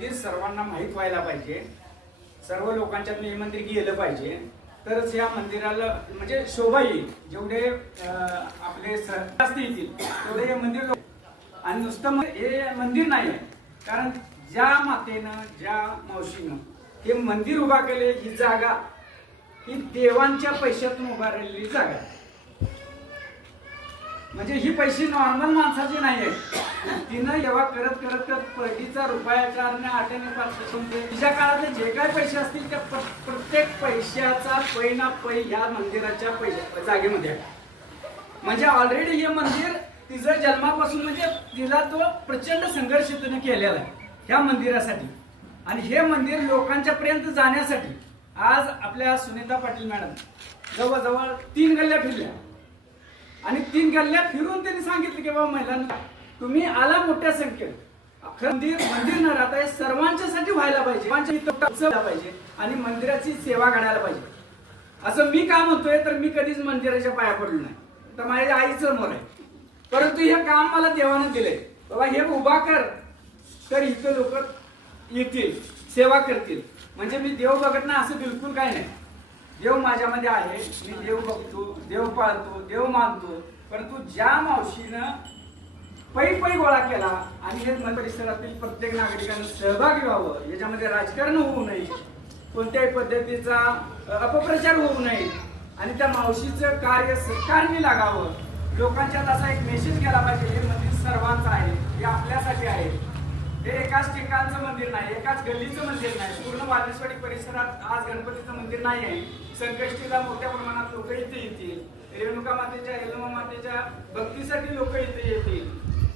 मंदिर सर्वांना माहीत व्हायला पाहिजे. सर्व लोकांच्यात हे मंदिर गेलं पाहिजे. तरच या मंदिराला म्हणजे शोभा येईल जेवढे अं, आपले जास्त येतील तेवढे हे मंदिर आणि नुसतं हे मंदिर नाही कारण ज्या मातेनं ज्या मावशीनं हे मंदिर उभा केले ही जागा ही देवांच्या पैशातून उभारलेली जागा. आहे म्हणजे ही पैसे नॉर्मल माणसाची नाही आहे तिनं जेव्हा करत करत करत पहिलीचा रुपया चारने आठने पासून तिच्या काळातले जे काय पैसे असतील त्या प्रत्येक पैशाचा पै ना पै ह्या मंदिराच्या पैशा जागेमध्ये आहे. म्हणजे ऑलरेडी हे मंदिर तिचं जन्मापासून म्हणजे तिला तो प्रचंड संघर्ष तिने केलेला आहे ह्या मंदिरासाठी. आणि हे मंदिर लोकांच्या पर्यंत जाण्यासाठी आज आपल्या सुनीता पाटील मॅडम जवळजवळ तीन गल्ल्या फिरल्या. आणि तीन गल्ल्या फिरून त्यांनी सांगितलं की बाबा महिलांना तुम्ही आला मोठ्या संख्येत मंदिर मंदिर न राहता हे सर्वांच्यासाठी व्हायला पाहिजे. इथं पाहिजे आणि मंदिराची सेवा घडायला पाहिजे. असं मी काय म्हणतोय तर मी कधीच मंदिराच्या पाया पडलो नाही. तर माझ्या आईचं मोर आहे. परंतु हे काम मला देवानं दिलंय बाबा हे उभा कर. तर इथं लोक येतील सेवा करतील. म्हणजे मी देव बघत ना असं बिलकुल काय नाही. देव माझ्यामध्ये आहे मी देव बघतो देव पाळतो देव मानतो. परंतु ज्या मावशीनं पै पै गोळा केला. आणि हे परिसरातील प्रत्येक नागरिकांनी सहभागी व्हावं याच्यामध्ये राजकारण होऊ नये. कोणत्याही पद्धतीचा अपप्रचार होऊ नये. आणि त्या मावशीचं कार्य सत्कारणी लागावं. लोकांच्यात असा एक मेसेज गेला पाहिजे हे मंदिर सर्वांचं आहे. हे आपल्यासाठी आहे. हे एकाच ठिकाणचं मंदिर नाही एकाच गल्लीचं मंदिर नाही. पूर्ण वालेश्वरी परिसरात आज गणपतीचं मंदिर नाही आहे. संकष्टीला मोठ्या प्रमाणात लोक इथे येतील. रेणुका मातेच्या यलमा मातेच्या भक्तीसाठी लोक इथे येतील.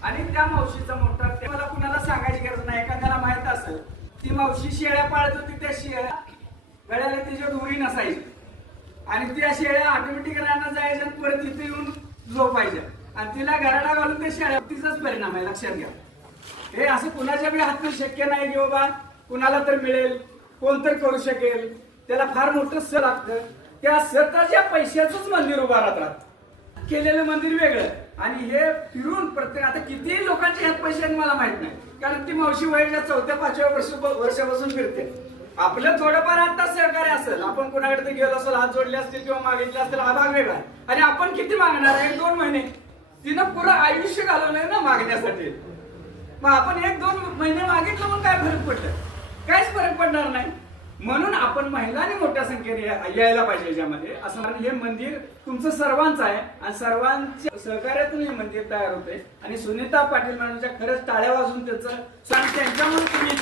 आणि त्या मावशीचा मोठा ते मला कुणाला सांगायची गरज नाही एखाद्याला माहीत असेल ती मावशी शेळ्या पाळत होती त्या शेळ्या गळ्याला तिच्या दोरी नसायची. आणि त्या शेळ्या ऑटोमॅटिक राहणार जायच्या परत तिथे येऊन झोपायच्या. आणि तिला घराला घालून त्या शेळ्या तिचाच परिणाम आहे लक्षात घ्या. हे असं कुणाच्या बी हात शक्य नाही की बाबा कुणाला तर मिळेल कोण तर करू शकेल. त्याला फार मोठं स लागतं. त्या स्वतःच्या पैशाचंच मंदिर उभा राहत. केलेलं मंदिर वेगळं. आणि हे फिरून प्रत्येक आता किती लोकांचे ह्यात पैसे आहेत मला माहीत नाही. कारण ती मावशी वयाच्या चौथ्या पाचव्या वर्ष वर्षापासून फिरते. आपलं थोडंफार आता सहकार्य असेल. आपण कोणाकडे गेलो असेल हात जोडले असतील किंवा मागितले असतील हा भाग वेगळा आणि आपण किती मागणार एक दोन महिने. तिनं पुरं आयुष्य घालवलंय ना मागण्यासाठी. मग आपण एक दोन महिने मागितलं म्हणून काय फरक पडलं काहीच फरक पडणार नाही. म्हणून आपण महिलांनी मोठ्या संख्येने या- यायला पाहिजे याच्यामध्ये. असं कारण हे मंदिर तुमचं सर्वांचं आहे आणि सर्वांच्या सहकार्यातून हे मंदिर तयार होते आणि सुनीता पाटील मॅडमच्या खरंच टाळ्या वाजून त्याचं त्यांच्यामुळे तुम्ही